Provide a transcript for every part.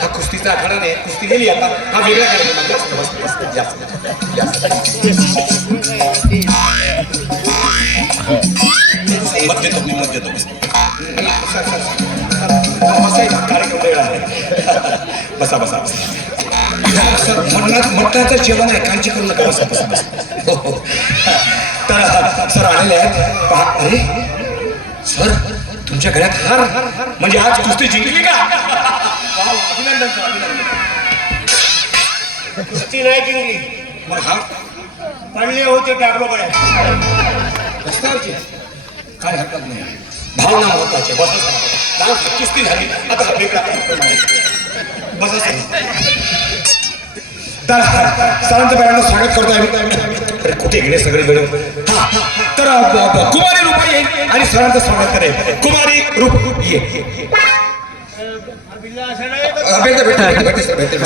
हा कुस्तीचा आखाडा नाही, कुस्ती गेली आता, हा वेगळा कार्यक्रम आहे. मत देतो मी, मत देतो. कार्यक्रम वेगळा आहे. बसा बसा बसा. सर मटणाचं जेवण आहे, काळजी करू नका. बसा बसा बसा. हो हो. तर सर आलेले आहेत. पहा. अरे सर, तुमच्या घरात हार म्हणजे आज कुस्ती जिंकली का? अभिनंदन सर, अभिनंदन. कुस्ती नाही जिंकली, मग हा पडले होते डागोबाळे रस्त्यावरची काय हरकत नाही. भावना महत्वाची. बसा सर. कुस्ती झाली, आता हा वेगळा कार्यक्रम आहे. बसा सर. तर सरांचं पहिल्यांदा स्वागत करतोय. अरे कुठे गेले सगळे मिळून? हा तर कुमारी रूपा येईल आणि सरांचं स्वागत करेल. कुमारी रूप ये. भेटते सर, भेटते.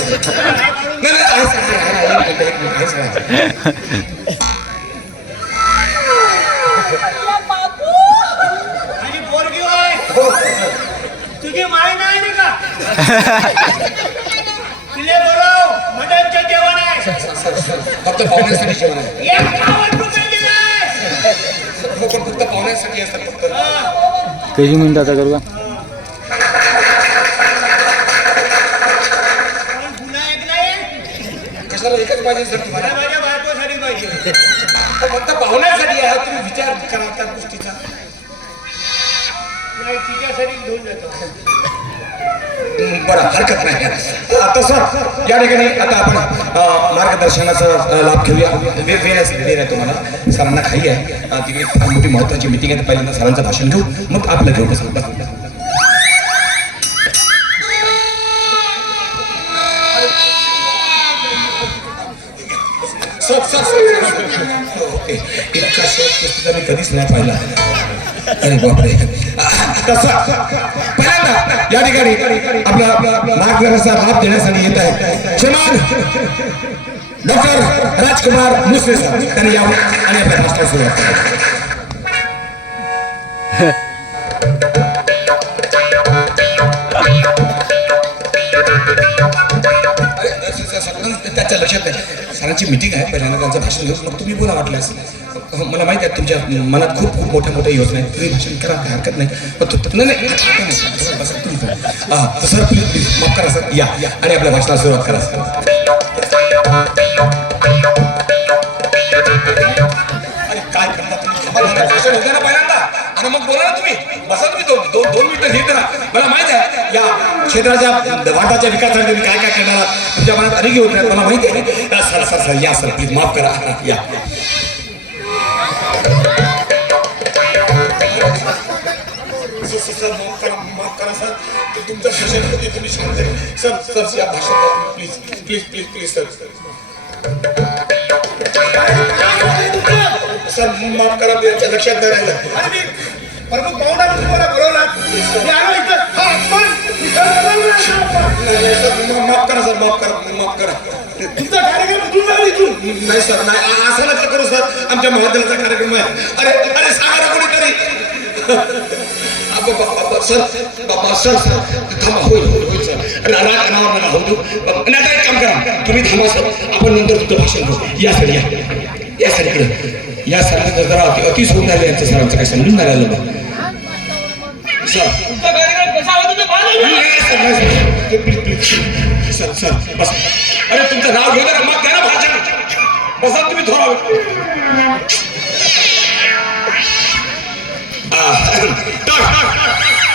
तुझी माय नाही का? तिले बोलाव, मटनचं जेवण आहे. फक्त पाहुण्यासाठी जेवण आहे. 51 रुपये दिले. पण फक्त पाहुण्यासाठी असतात. फक्त कशी मिनिटाचा करू का? पुन्हा एक नाही, कशाला एकच पाहिजे सर तुम्हाला? माझ्या बायकोसाठी पाहिजे. फक्त पाहुण्यासाठी आहे. तुम्ही विचार करा त्या गोष्टीचा. नाही, तिच्यासाठी घेऊन जातो. बरं, हरकत नाही. आता सर या ठिकाणी आता आपण मार्गदर्शनाचा लाभ घेऊया. वेळ आहे तुम्हाला. सरांना घाई आहे. तिकडे फार मोठी महत्वाची मिटिंग आहे. पहिल्यांदा सरांचं भाषण घेऊ, मग आपलं घेऊ. कसं इतका शोध पुस्तका मी कधीच नाही पाहिला. अरे बापरे. तसा पहिल्यांदा या ठिकाणी आपल्या मार्गदर्शनाचा लाभ देण्यासाठी येत आहे श्रीमान डॉक्टर राजकुमार मुसळे सर. त्यांनी यावं आणि आपल्या भाषणाला सुरुवात करावी. त्याच्या लक्षात नाही. सरांची मिटिंग आहे. पहिल्यांदा त्यांचं भाषण घेऊ, मग तुम्ही बोला वाटल्यास. मला माहिती आहे तुमच्या मनात खूप खूप मोठ्या मोठ्या योजना आहेत. तुम्ही भाषण करा, काय हरकत नाही. पण नाही सर, प्लीज प्लीज माफ करा सर. या आणि आपल्या भाषणाला सुरुवात करा सर. अरे काय करता तुम्ही? भाषण होतं ना पहिल्यांदा आणि मग बोला ना तुम्ही. बसा तुम्ही. दोन मिनिटं घेत राहा. मला माहिती आहे या क्षेत्राच्या वाटाच्या विकासासाठी तुम्ही काय काय करणार. तुमच्या मनात अनेक योजना आहेत. मला माहिती आहे. सर सर सर या सर, प्लीज माफ करा. या सर, माफ करा सर. तुमचं भाषण होते, तुम्ही शांत आहे. सर सर या भाषण please please please please sir. Sir माफ करा, त्याच्या लक्षात नाही राहिलं. प्रमुख पाहुणा तुम्हाला बोलवला. मी आलो इथं. हा अपमान. माफ करा सर, माफ करा, माफ करा. तुमचा कार्यक्रम उठून जाईल इथून. नाही सर, नाही असं नका करू सर. आमच्या महादेवाचा कार्यक्रम आहे. अरे अरे सांगा ना कोणीतरी. सर बाबा सर सर थांबा. होईल होईल सर. राग अनावर नका होऊ देऊ. नाही एक काम करा, तुम्ही थांबा सर. आपण नंतर तुमचं भाषण करू. या सर, या या सर इकडे या. सरांचं जरा अति सोडून राहिलं यांचं. सरांचं काय समजून नाही राहिलं बा सर. तुमचा कार्यक्रम कसा होता ते पाहिलं. प्लीज प्लीज सर सर बस. अरे तुमचं नाव घेऊ नका, मग द्या ना भाषण. बसा तुम्ही थोडा वेळ.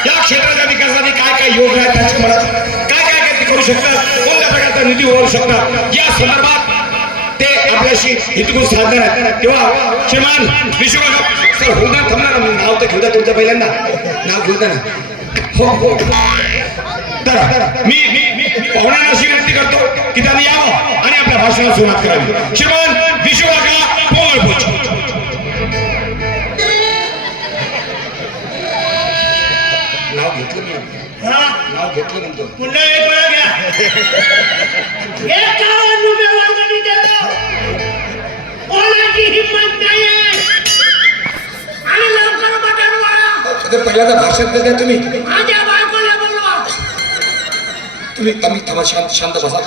या क्षेत्राच्या विकासासाठी काय काय योजना आहेत, त्याच्या मनात काय काय काय करू शकतात, कोणत्या प्रकारचा निधी होऊ शकतात, या संदर्भात ते आपल्याशी हितगुज साधणार आहेत. तेव्हा श्रीमान विश्वनाथ सर होणार. थांबणार. नाव तर घेऊ द्या तुमचं. पहिल्यांदा नाव घेऊ द्या ना. हो हो. तर मी पाहुण्यांना अशी विनंती करतो की त्यांनी यावं आणि आपल्या भाषणाला सुरुवात करावी. श्रीमान विश्वनाथ पोंगळपूर. नाव घेतलं मी. नाव घेतलं नंतर पुन्हा एक वेळा घ्या. 51 रुपये वर्गणी देतो. कोणाची हिंमत नाहीये. आणि लवकर मटण वाढा. ते पहिल्यांदा भाषण तर द्या तुम्ही माझ्या बायकोला बोलवा. तुम्ही थांबा शांत बसा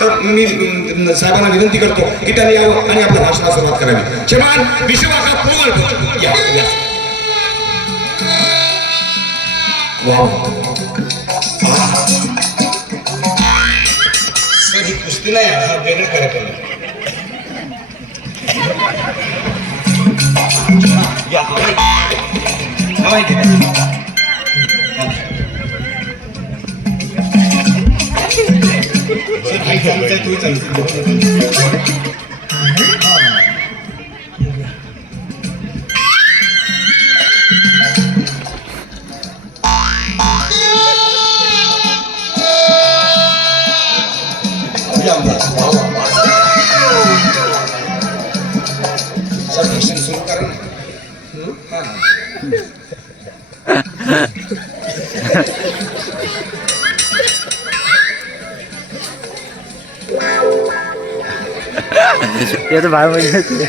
तर मी साहेबांना विनंती करतो की त्यांनी यावं आणि आपल्या भाषणाला सुरुवात करावी. श्रीमान विश्ववाका पूर्ण या सर ही कुस्ती नाही हा वेगळा कार्यक्रम आहे. या माहिती सुरू करा ये तो बाहेर म्हणजे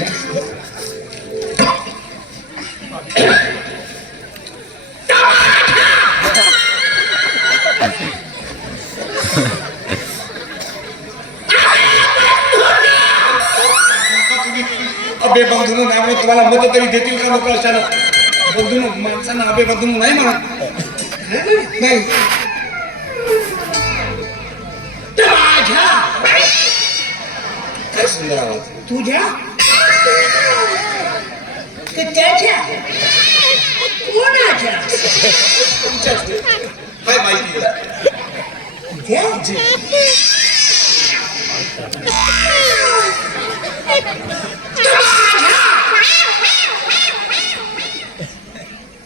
अबे बंधू नाही तुम्हाला मदत तरी देतील का लोक अचानक बंधू माणसांना अबे बंधू नाही म्हणत नाही काय सुंदर आवाज तुझ्या की त्याच्या कोणाच्या काय माहिती तुझ्या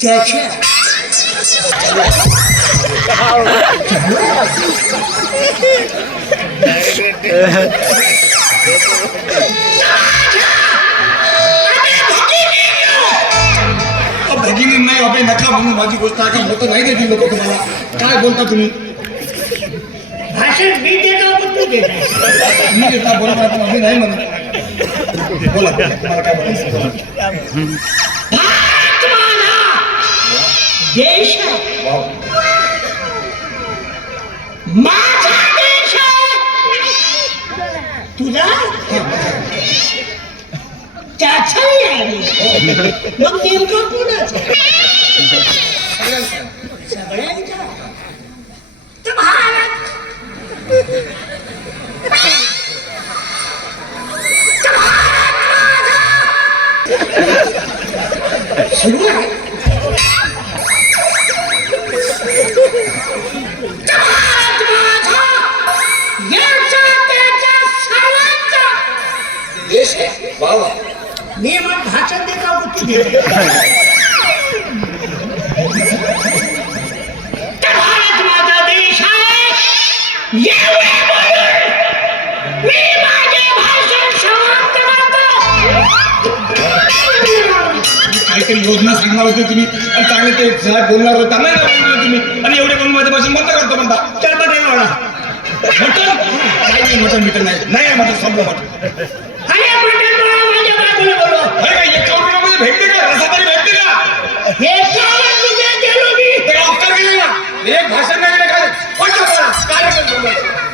त्याच्या भगिनी नाही अबे नका म्हणून माझी गोष्ट आहे लोक नाही देतील लोक तुम्हाला काय बोलता तुम्ही भाषण मी देतो पण तू देतो. मी देता बरोबर आपण अभि नाही म्हणत बोला तुम्हाला काय बोलायचं बोला. भारत माझा देश आहे. वाव. माझा देश आहे. तुला त्याचाही आहे. मग नेमकं कोणाचं सगळ्यांचा तर भारत सुरू आहे. भारत माझा याचा त्याचा सर्वांचा देश आहे वाव. मी मग भाषण देता तू देते. भारत माझा देश आहे एवढे बोलून मी माझे भाषण समाप्त करतो. काहीतरी योजना सांगणार होते तुम्ही आणि चांगले ते साहेब बोलणार होता नाही ना बोलले तुम्ही आणि एवढे बोलून माझ्या भाषण बंद करतो म्हणता चल मटन वाढा मटन काही नाही मटन मिटन नाही मटन संपलं मटन अरे मटण मला माझ्या बाजूला बोलवा. अरे काय एक मध्ये भेटते का रसा तरी भेटते का हे कामच तुझ्या गेलो मी. ते ऑस्कर गेले ना एक भाषण नाही काय कार्यक्रम